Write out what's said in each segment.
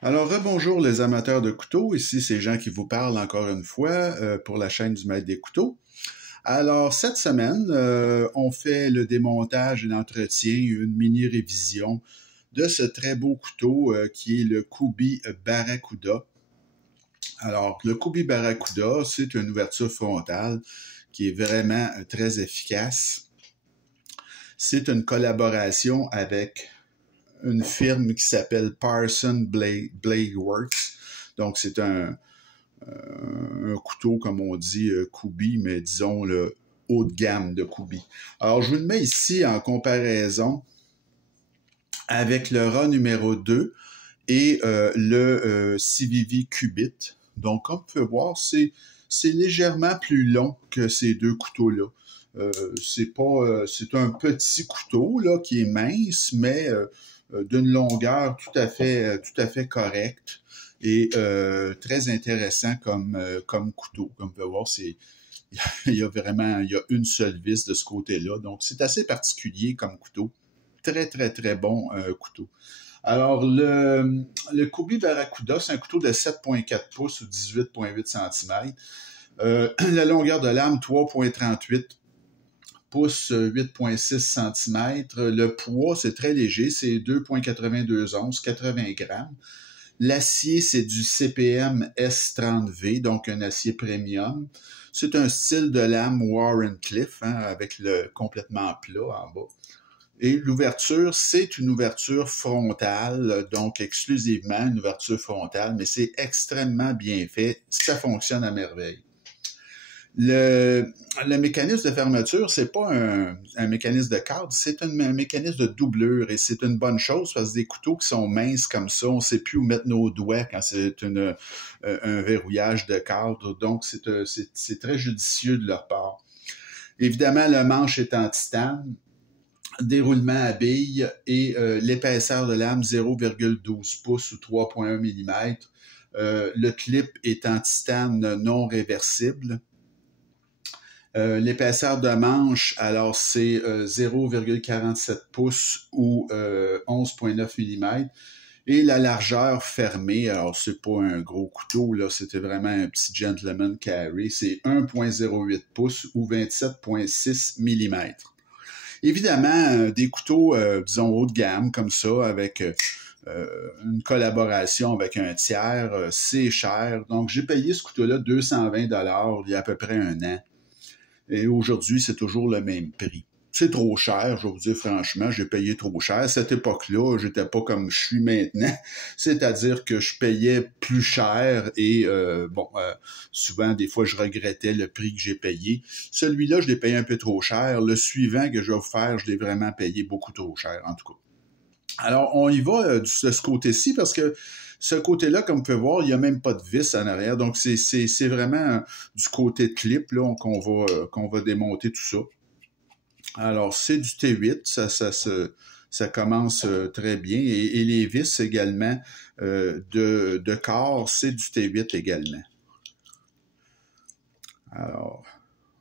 Alors, rebonjour les amateurs de couteaux. Ici, c'est Jean qui vous parle encore une fois pour la chaîne du Maître des couteaux. Alors, cette semaine, on fait le démontage et l'entretien, une mini-révision de ce très beau couteau qui est le Kubey Barracuda. Alors, le Kubey Barracuda, c'est une ouverture frontale qui est vraiment très efficace. C'est une collaboration avec une firme qui s'appelle Parson Blade Works. Donc, c'est un couteau, comme on dit, Kubey, mais disons le haut de gamme de Kubey. Alors, je vous le mets ici en comparaison avec le RA numéro 2 et le CVV Cubit. Donc, comme vous pouvez voir, c'est légèrement plus long que ces deux couteaux-là. C'est un petit couteau là qui est mince, mais d'une longueur tout à fait correcte et très intéressant comme couteau. Comme vous pouvez voir, il y a une seule vis de ce côté-là, donc c'est assez particulier comme couteau. Très bon couteau. Alors, le Kubey Barracuda, c'est un couteau de 7,4 pouces ou 18,8 cm. La longueur de lame, 3,38 pouces, 8,6 cm. Le poids, c'est très léger, c'est 2,82 onces, 80 grammes. L'acier, c'est du CPM S30V, donc un acier premium. C'est un style de lame Wharncliffe, avec le complètement plat en bas. Et l'ouverture, c'est une ouverture frontale, donc exclusivement une ouverture frontale, mais c'est extrêmement bien fait, ça fonctionne à merveille. Le mécanisme de fermeture, c'est pas un mécanisme de cadre, c'est un mécanisme de doublure et c'est une bonne chose parce que des couteaux qui sont minces comme ça, on ne sait plus où mettre nos doigts quand c'est un verrouillage de cadre, donc c'est très judicieux de leur part. Évidemment, le manche est en titane, déroulement à bille et l'épaisseur de lame 0,12 pouces ou 3,1 mm. Le clip est en titane non réversible. L'épaisseur de manche, alors c'est 0,47 pouces ou 11,9 mm. Et la largeur fermée, alors c'est pas un gros couteau, là, c'était vraiment un petit gentleman carry, c'est 1,08 pouces ou 27,6 mm. Évidemment, des couteaux, disons, haut de gamme, comme ça, avec une collaboration avec un tiers, c'est cher. Donc, j'ai payé ce couteau-là 220 $ il y a à peu près un an. Et aujourd'hui, c'est toujours le même prix. C'est trop cher, je vais vous dire franchement, j'ai payé trop cher. À cette époque-là, j'étais pas comme je suis maintenant, c'est-à-dire que je payais plus cher et souvent, des fois, je regrettais le prix que j'ai payé. Celui-là, je l'ai payé un peu trop cher. Le suivant que je vais vous faire, je l'ai vraiment payé beaucoup trop cher, en tout cas. Alors, on y va de ce côté-ci parce que ce côté-là, comme vous pouvez voir, il n'y a même pas de vis en arrière. Donc, c'est vraiment du côté clip là, qu'on va démonter tout ça. Alors, c'est du T8, ça commence très bien. Et les vis également de corps, c'est du T8 également. Alors,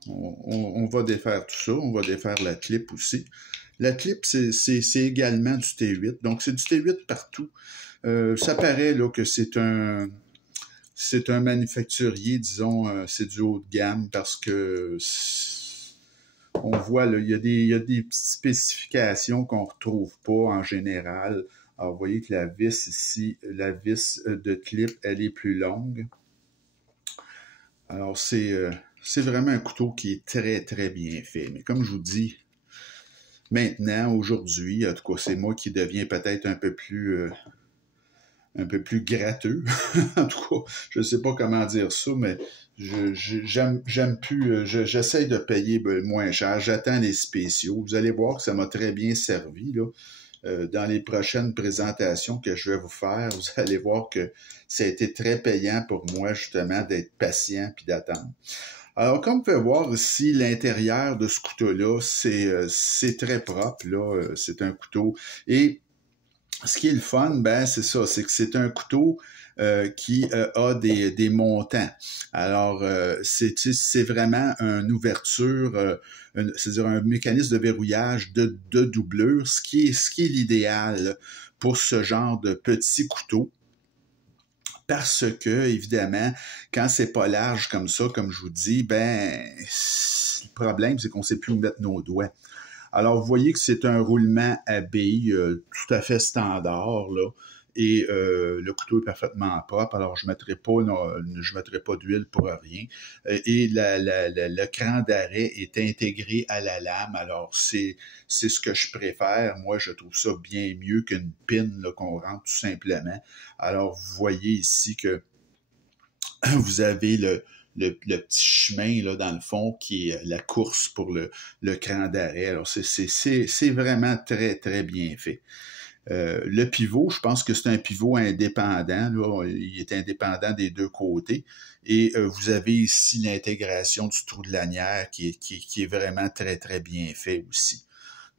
on va défaire tout ça. On va défaire la clip aussi. La clip, c'est également du T8. Donc, c'est du T8 partout. Ça paraît là, que c'est un manufacturier, disons, c'est du haut de gamme parce que on voit, là, il y a des petites spécifications qu'on ne retrouve pas en général. Alors, vous voyez que la vis ici, la vis de clip, elle est plus longue. Alors, c'est vraiment un couteau qui est très bien fait. Mais comme je vous dis, maintenant, aujourd'hui, en tout cas, c'est moi qui deviens peut-être un peu plus gratteux. En tout cas, je ne sais pas comment dire ça, mais j'aime plus, j'essaie de payer moins cher. J'attends les spéciaux. Vous allez voir que ça m'a très bien servi, là. Dans les prochaines présentations que je vais vous faire, vous allez voir que ça a été très payant pour moi, justement, d'être patient puis d'attendre. Alors, comme vous pouvez voir ici, l'intérieur de ce couteau-là, c'est très propre, là. C'est un couteau. Et ce qui est le fun, ben c'est ça, c'est que c'est un couteau qui a des montants. Alors, c'est vraiment une ouverture, c'est-à-dire un mécanisme de verrouillage de doublure, ce qui est l'idéal pour ce genre de petit couteau. Parce que, évidemment, quand c'est pas large comme ça, comme je vous dis, ben, le problème, c'est qu'on sait plus où mettre nos doigts. Alors, vous voyez que c'est un roulement à billes tout à fait standard, là. Et le couteau est parfaitement propre, alors je ne mettrai pas d'huile pour rien. Et le cran d'arrêt est intégré à la lame, alors c'est ce que je préfère. Moi, je trouve ça bien mieux qu'une pine qu'on rentre tout simplement. Alors, vous voyez ici que vous avez le petit chemin là, dans le fond qui est la course pour le cran d'arrêt. Alors, c'est vraiment très, très bien fait. Le pivot, je pense que c'est un pivot indépendant. Là. Il est indépendant des deux côtés. Et vous avez ici l'intégration du trou de lanière qui est vraiment très, très bien fait aussi.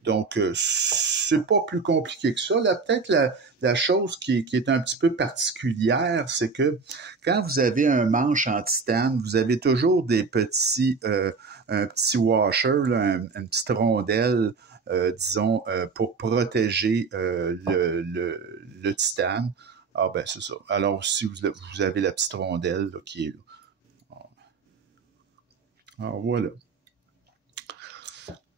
Donc, c'est pas plus compliqué que ça. Là, peut-être la chose qui est un petit peu particulière, c'est que quand vous avez un manche en titane, vous avez toujours un petit washer, là, une petite rondelle, disons, pour protéger le titane. Ah ben, c'est ça. Alors, si vous avez la petite rondelle là, qui est là. Alors, voilà.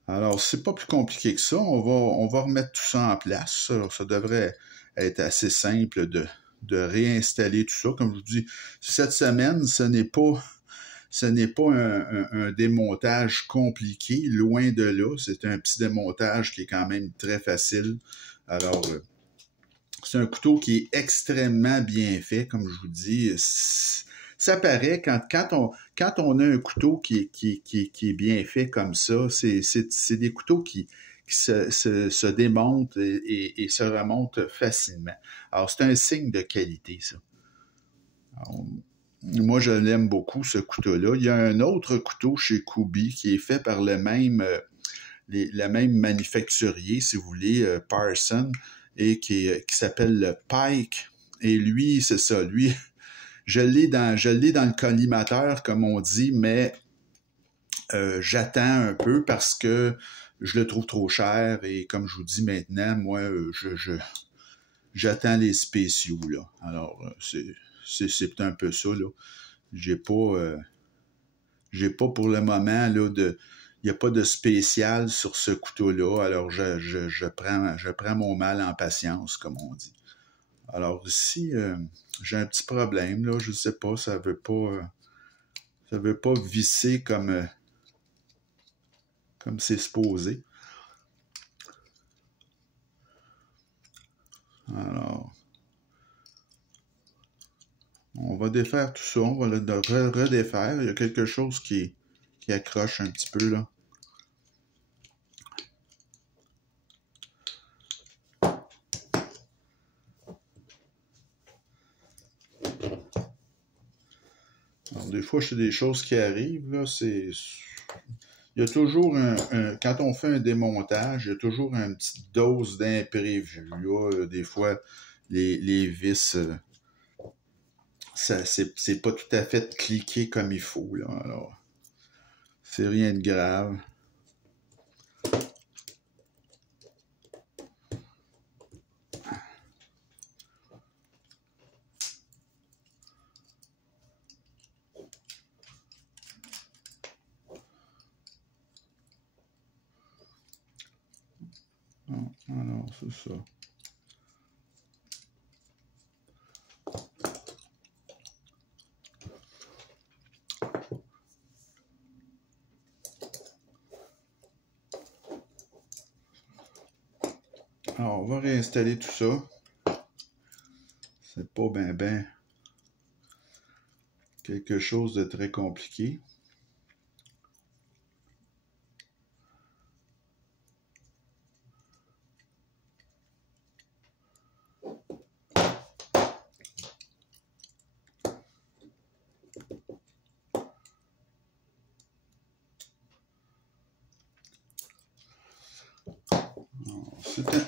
Alors, c'est pas plus compliqué que ça. On va remettre tout ça en place. Ça devrait être assez simple de réinstaller tout ça. Comme je vous dis, cette semaine, ce n'est pas un démontage compliqué, loin de là. C'est un petit démontage qui est quand même très facile. Alors, c'est un couteau qui est extrêmement bien fait, comme je vous dis. Ça paraît quand on a un couteau qui est bien fait comme ça, c'est des couteaux qui se démontent et se remontent facilement. Alors, c'est un signe de qualité, ça. Alors, moi, je l'aime beaucoup, ce couteau-là. Il y a un autre couteau chez Kubi qui est fait par le même manufacturier, si vous voulez, Parson, et qui s'appelle le Pike. Et lui, c'est ça, lui, je l'ai dans le collimateur, comme on dit, mais j'attends un peu parce que je le trouve trop cher et comme je vous dis maintenant, moi, j'attends les spéciaux, là. Alors, c'est un peu ça, là. J'ai pas pour le moment, là, il n'y a pas de spécial sur ce couteau-là, alors je prends mon mal en patience, comme on dit. Alors ici, j'ai un petit problème, là, je sais pas, ça veut pas visser comme c'est supposé. Alors, on va défaire tout ça, on va le redéfaire. Il y a quelque chose qui accroche un petit peu, là. Alors, des fois, c'est des choses qui arrivent, là, il y a toujours quand on fait un démontage, il y a toujours une petite dose d'imprévu, là. Des fois, les vis, c'est pas tout à fait cliqué comme il faut, là. Alors, c'est rien de grave. Alors, c'est ça. Alors, on va réinstaller tout ça. C'est pas ben quelque chose de très compliqué.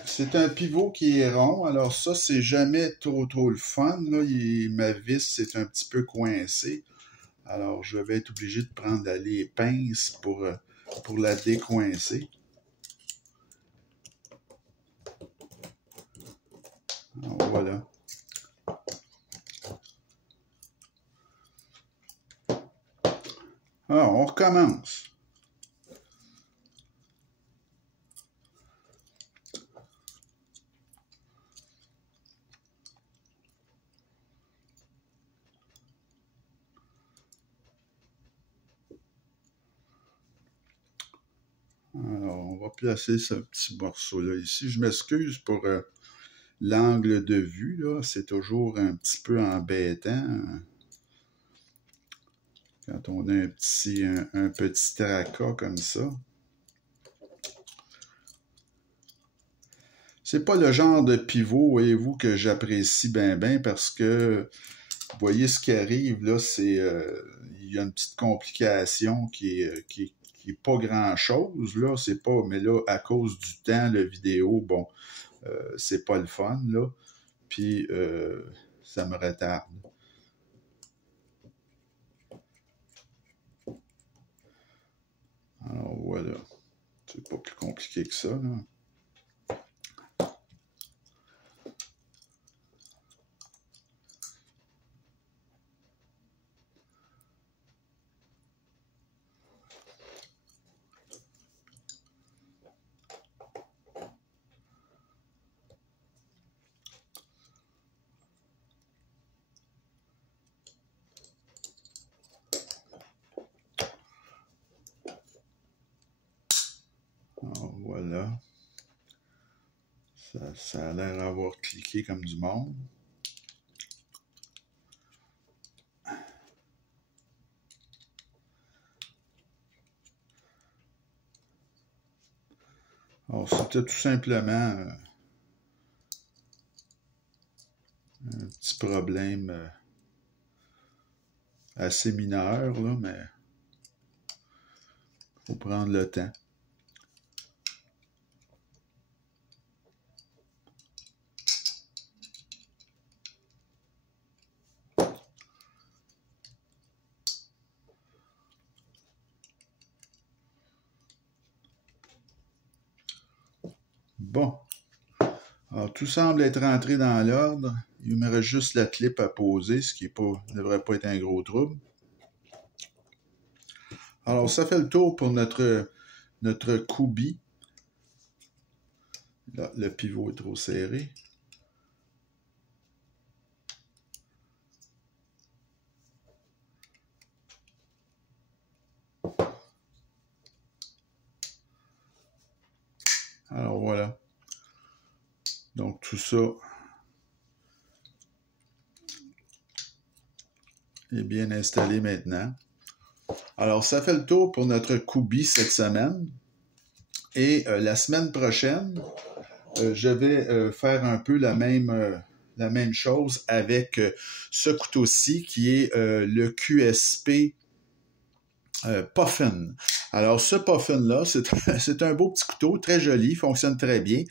C'est un pivot qui est rond, alors ça, c'est jamais trop le fun. Là. Ma vis est un petit peu coincée. Alors, je vais être obligé de prendre les pinces pour la décoincer. Alors, voilà. Alors, on recommence. Alors, on va placer ce petit morceau-là ici. Je m'excuse pour l'angle de vue, là. C'est toujours un petit peu embêtant quand on a un petit tracas comme ça. C'est pas le genre de pivot, voyez-vous, que j'apprécie bien parce que vous voyez ce qui arrive là, c'est il y a une petite complication qui est pas grand-chose, là, c'est pas, mais là, à cause du temps, la vidéo, bon, c'est pas le fun, là, puis ça me retarde. Alors voilà, c'est pas plus compliqué que ça, là. Alors voilà, ça a l'air d'avoir cliqué comme du monde. Alors, c'était tout simplement un petit problème assez mineur, là, mais il faut prendre le temps. Bon. Alors, tout semble être rentré dans l'ordre. Il me reste juste la clip à poser, ce qui ne devrait pas être un gros trouble. Alors, ça fait le tour pour notre Kubi. Là, le pivot est trop serré. Alors, voilà. Donc, tout ça est bien installé maintenant. Alors, ça fait le tour pour notre Kubi cette semaine. Et la semaine prochaine, je vais faire un peu la même chose avec ce couteau-ci qui est le QSP Puffin. Alors, ce Puffin-là, c'est un beau petit couteau, très joli, fonctionne très bien,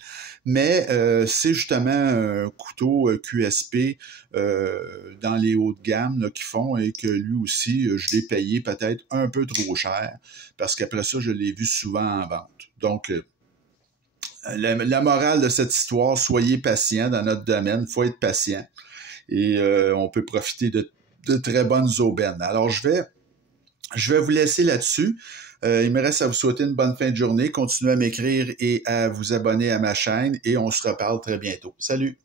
mais c'est justement un couteau QSP dans les hauts de gamme là, qu'ils font et que lui aussi, je l'ai payé peut-être un peu trop cher parce qu'après ça, je l'ai vu souvent en vente. Donc, la morale de cette histoire, soyez patient dans notre domaine, il faut être patient et on peut profiter de très bonnes aubaines. Alors, je vais vous laisser là-dessus. Il me reste à vous souhaiter une bonne fin de journée. Continuez à m'écrire et à vous abonner à ma chaîne et on se reparle très bientôt. Salut!